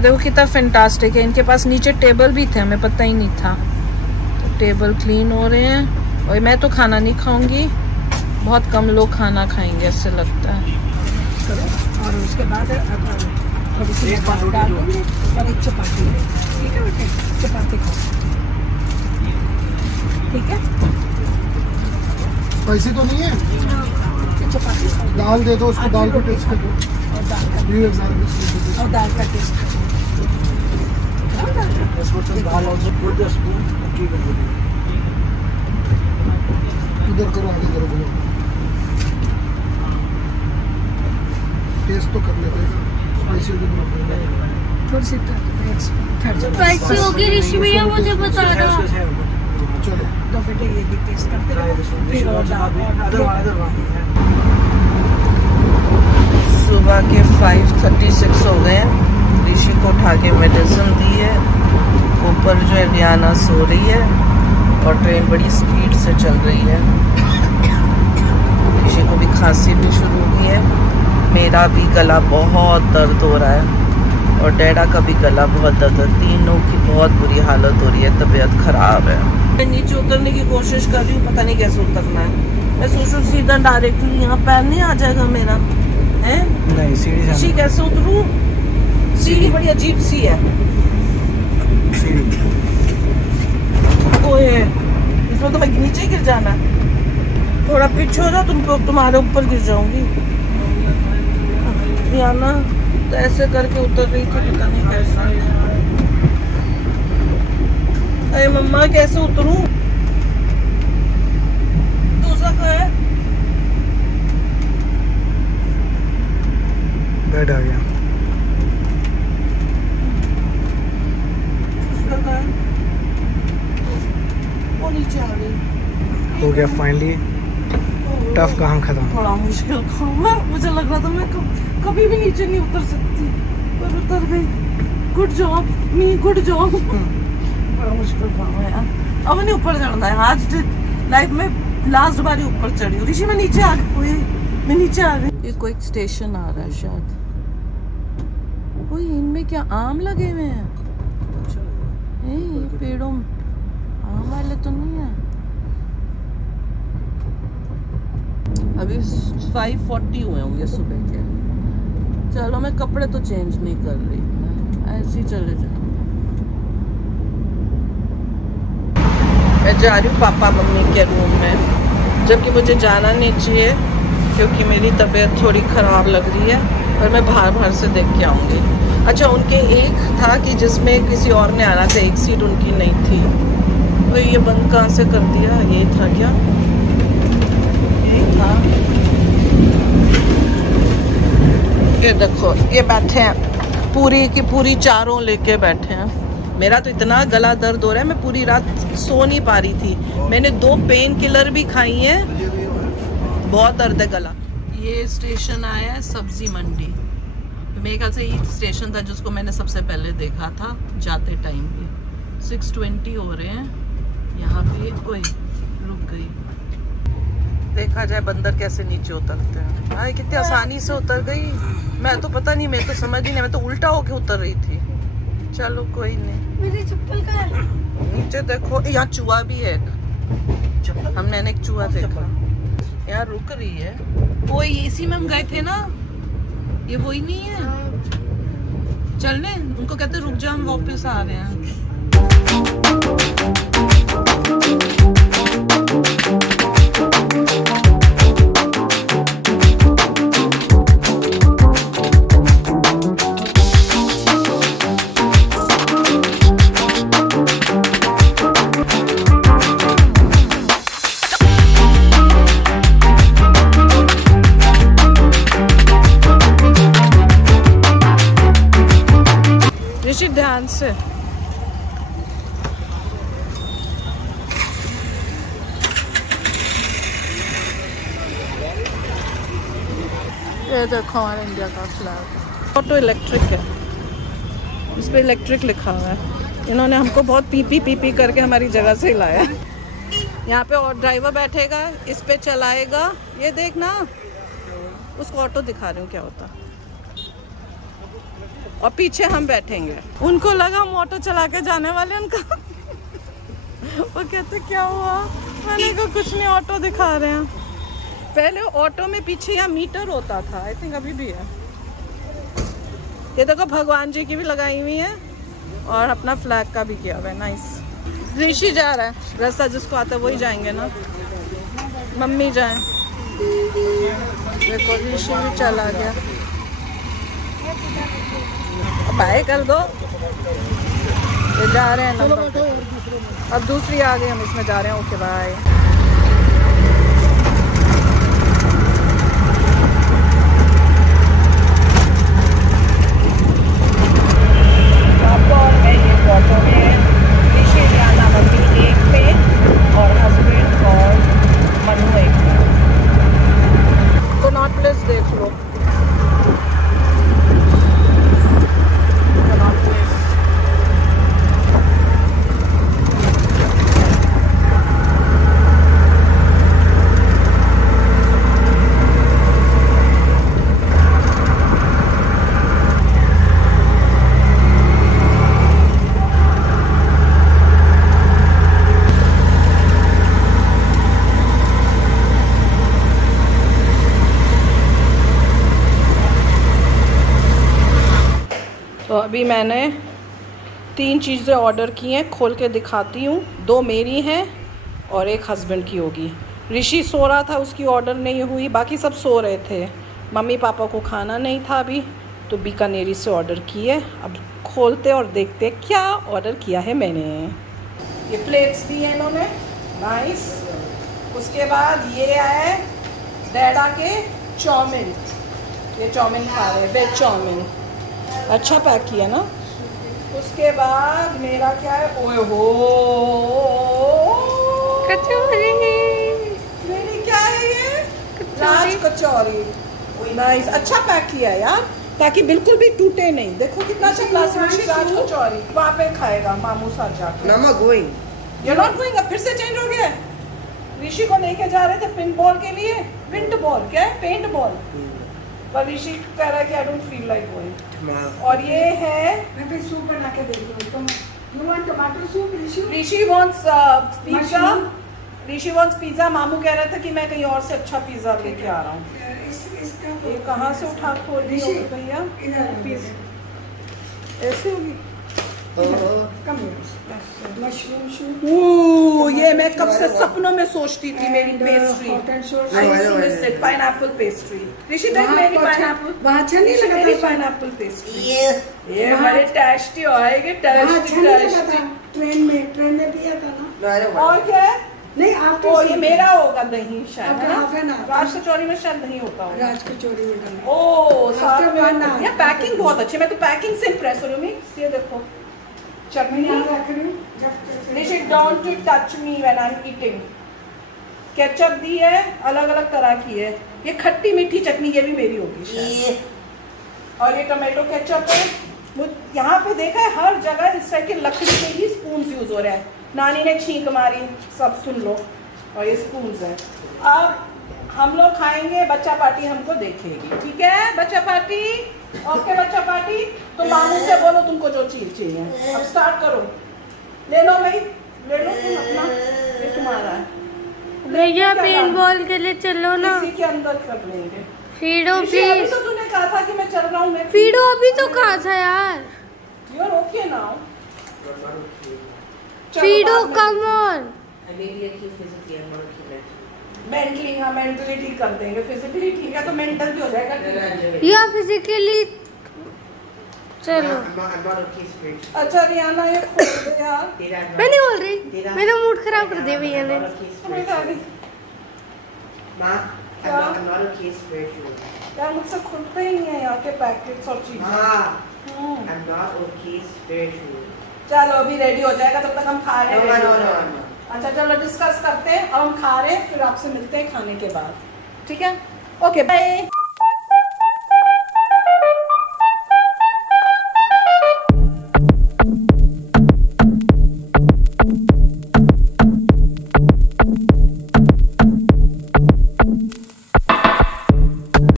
ये देखो कितना फैंटास्टिक है। इनके पास नीचे टेबल भी थे, हमें पता ही नहीं था। तो टेबल क्लीन हो रहे हैं। और मैं तो खाना नहीं खाऊंगी, बहुत कम लोग खाना खाएंगे ऐसे लगता है। और उसके बाद थोड़ी सी डाल दूँगी और एक चपाती, ठीक है बेटे, चपाती खाओ, ठीक है। स्पाइसी तो नहीं है? चपाती दाल दे दो उसको, दाल को टेस्ट कर दो। और दाल का टेस्ट इधर करो, आगे करो, बोलो टेस्ट तो कर लेते हैं। स्पाइसी थोड़ी सी स्पाइसी होगी ऋषि भैया, मुझे बता रहा। चलो दो बेटे ये भी टेस्ट करते रहो, फिर और सुबह के 5:36 हो गए हैं। ऋषि को उठा के मेडिसिन दी है। ऊपर जो है रियाना सो रही है और ट्रेन बड़ी स्पीड से चल रही है। ऋषि को भी खांसी भी शुरू हुई है। मेरा भी गला बहुत दर्द हो रहा है और डैडा का भी गला बहुत दर्द है। तीनों की बहुत बुरी हालत हो रही है, तबीयत खराब है। मैं नीचे उतरने की कोशिश कर रही हूँ, पता नहीं कैसे उतरना है। मैं सोच रही हूँ सीधा डायरेक्टली यहाँ पैर नहीं आ जाएगा मेरा, है नहीं सीढ़ी कैसे उतरूँ? सीढ़ी बड़ी अजीब सी है। ओए इसमें तो मैं नीचे गिर जाना। थोड़ा पीछे हो जाओ, तुम्हारे ऊपर गिर जाऊंगी। रियाना तो ऐसे करके उतर रही थी, पता नहीं कैसे। अरे मम्मा कैसे उतरूं? दूसरा कहाँ है? बेड आ गया। दूसरा कहाँ है? वो नीचे आ गई। हो गया फाइनली, टफ काम खत्म। बड़ा मुश्किल काम है। मुझे लग रहा था मैं कभी भी नीचे नहीं उतर सकती, पर उतर गई। गुड जॉब मी, गुड जॉब। बड़ा मुश्किल काम है यार। अब नहीं ऊपर चढ़ना है। आज लाइफ में लास्ट बार ही ऊपर चढ़ी हूँ। ऋषि मैं नीचे आ गई, मैं नीचे आ गई। ये कोई स्टेशन आ रहा है शायद। ओए इनमें क्या आम लगे हुए हैं? ये पेड़ों में आम वाले तो नहीं है। अभी 5:40 हुए होंगे सुबह के। चलो मैं कपड़े तो चेंज नहीं कर रही, मैं ऐसे ही चले जाऊँ। मैं जा रही हूँ पापा मम्मी के रूम में, जबकि मुझे जाना नहीं चाहिए क्योंकि मेरी तबीयत थोड़ी ख़राब लग रही है, पर मैं बाहर से देख के आऊँगी। अच्छा उनके एक था कि जिसमें किसी और ने आना था, एक सीट उनकी नहीं थी। तो ये बंद कहाँ से कर दिया? ये था क्या? ये देखो ये बैठे हैं, पूरी की पूरी चारों लेके बैठे हैं। मेरा तो इतना गला दर्द हो रहा है, मैं पूरी रात सो नहीं पा रही थी। मैंने 2 पेन किलर भी खाई हैं, बहुत दर्द है गला। ये स्टेशन आया है सब्जी मंडी। मेरे ख्याल से ये स्टेशन था जिसको मैंने सबसे पहले देखा था जाते टाइम पे। 6:20 हो रहे हैं यहाँ पे। कोई रुक गई। देखा जाए बंदर कैसे नीचे उतरते हैं। हाँ कितनी आसानी से उतर गई। मैं तो पता नहीं, मैं तो समझ ही नहीं, मैं तो उल्टा होके उतर रही थी। चलो कोई नहीं। मेरी चप्पल कहाँ है? नीचे देखो, यहाँ चूहा भी है। हमने एक चूहा देखा। यहाँ रुक रही है। वो इसी में हम गए थे ना, ये वही नहीं है। चलने उनको कहते रुक जा, हम वापस आ रहे हैं। ध्यान से। ये देखो हमारे इंडिया का फ्लैग। ऑटो इलेक्ट्रिक है, इस पे इलेक्ट्रिक लिखा हुआ है। इन्होंने हमको बहुत पी करके हमारी जगह से हिलाया। यहाँ पे और ड्राइवर बैठेगा, इस पे चलाएगा। ये देखना, उसको ऑटो दिखा रही हूँ क्या होता। और पीछे हम बैठेंगे। उनको लगा हम ऑटो चला के जाने वाले, उनका वो कहते क्या हुआ, मैंने कहा कुछ नहीं, ऑटो दिखा रहे हैं। पहले ऑटो में पीछे यहाँ मीटर होता था, आई थिंक अभी भी है। ये देखो भगवान जी की भी लगाई हुई है और अपना फ्लैग का भी किया हुआ है, नाइस। ऋषि जा रहा है, रास्ता जिसको आता है वही जाएंगे ना, मम्मी जाए। देखो ऋषि भी चला गया, बाय कर दो। ये जा रहे हैं नंबर पे, अब दूसरी आ गई, हम इसमें जा रहे हैं। Okay bye. ऑटो में ऋषि जाना, मम्मी एक पे और हस्बैंड और मनु एक पे। तो नॉट प्लेस देख लो, तो अभी मैंने 3 चीज़ें ऑर्डर की हैं, खोल के दिखाती हूँ। 2 मेरी हैं और 1 हस्बैंड की होगी। ऋषि सो रहा था, उसकी ऑर्डर नहीं हुई, बाकी सब सो रहे थे। मम्मी पापा को खाना नहीं था अभी, तो बीकानेरी से ऑर्डर की है। अब खोलते और देखते क्या ऑर्डर किया है मैंने। ये प्लेट्स दी हैं इन्होंने, नाइस। उसके बाद ये है डैडा के चाउमीन, ये चाउमीन खा रहे हैं, वेज चाउमीन, अच्छा पैक किया ना। उसके बाद मेरा क्या है, ओए हो कचौरी, मेरी क्या है ये, राज कचौरी, नाइस। अच्छा पैक किया यार, ताकि बिल्कुल भी टूटे नहीं। देखो कितना अच्छा प्लास्टिक। राज कचौरी वहाँ पे खाएगा मामू साथ जाके। Mama going. You're not going, अब फिर से चेंज हो गया। ऋषि को लेके जा रहे थे पिन बॉल के लिए, विंट बॉल क्या है, पेंट बॉल, पर ऋषि कह रहा है कि I don't feel like going. और ये है, मैं फिर सूप बना के देती हूँ। You want tomato soup, Rishi? Rishi wants pizza, Rishi wants pizza. मामू कह रहा था कि मैं कहीं और से अच्छा पिज्जा लेके आ रहा हूँ। ये कहाँ से उठा खोल रही हो भैया, ऐसे होगी। मशरूम सूप, ये मैं कब से सपनों में सोचती थी, मेरी पेस्ट्री, पाइनएप्पल पेस्ट्री। ऋषि देख मेरी पाइनएप्पल, वहाँ अच्छा नहीं लगा मेरी पाइनएप्पल पेस्ट्री, ये बड़े टेस्टी होएगी, टेस्टी टेस्टी। ट्रेन में दिया था ना। और क्या है, नहीं आप तो ये मेरा होगा दही शायद, आपका हाफ है ना? राज कचौरी में शायद नहीं होता होगा। राज कचौरी में डालना। ओ साथ आपका में ना। ये पैकिंग बहुत अच्छी, मैं तो पैकिंग से इम्प्रेस हो रही हूँ। ये देखो चटनी, रख रही हूँ जब Rishi don't touch me when I am eating. Ketchup दी है, अलग अलग तरह की है। ये खट्टी मीठी चटनी, ये भी मेरी होगी शायद। और ये टमाटो केचप है। यहाँ पे देखा है हर जगह इस टाइप के लकड़ी के ही स्पून यूज हो रहे हैं। नानी ने छींक मारी, सब सुन लो। और ये स्पून है। अब हम लोग खाएंगे, बच्चा पार्टी हमको देखेगी, ठीक है बच्चा पार्टी? ओके बच्चा पार्टी। तो मामू से बोलो तुमको जो चीज चाहिए। अब स्टार्ट करो, ले लो भाई, ले लो तुम अपना, ये तुम्हारा है। भैया पेन बॉल के लिए चलो ना, इसी के अंदर कर लेंगे। फीडो अभी प्लीज, तो तूने कहा था कि मैं चल रहा हूँ। मैं फीडो अभी तो कहा था यार। You are okay now, Fido come on. Mentally, हाँ मेंटली ठीक कर देंगे, फिजिकली ठीक है तो मेंटल भी हो जाएगा। या फिजिकली चलो। अच्छा रियाना ये खोल दे यार। मैं नहीं बोल रही, मेरा मूड खराब कर दिया भैया ने। यार मुझसे खुलते ही नहीं है यहाँ के पैकेट्स और चीजें। चलो अभी रेडी हो जाएगा, तब तक हम खा रहे हैं। अच्छा चलो डिस्कस करते हैं, अब हम खा रहे हैं, फिर आपसे मिलते हैं खाने के बाद, ठीक है? Okay bye.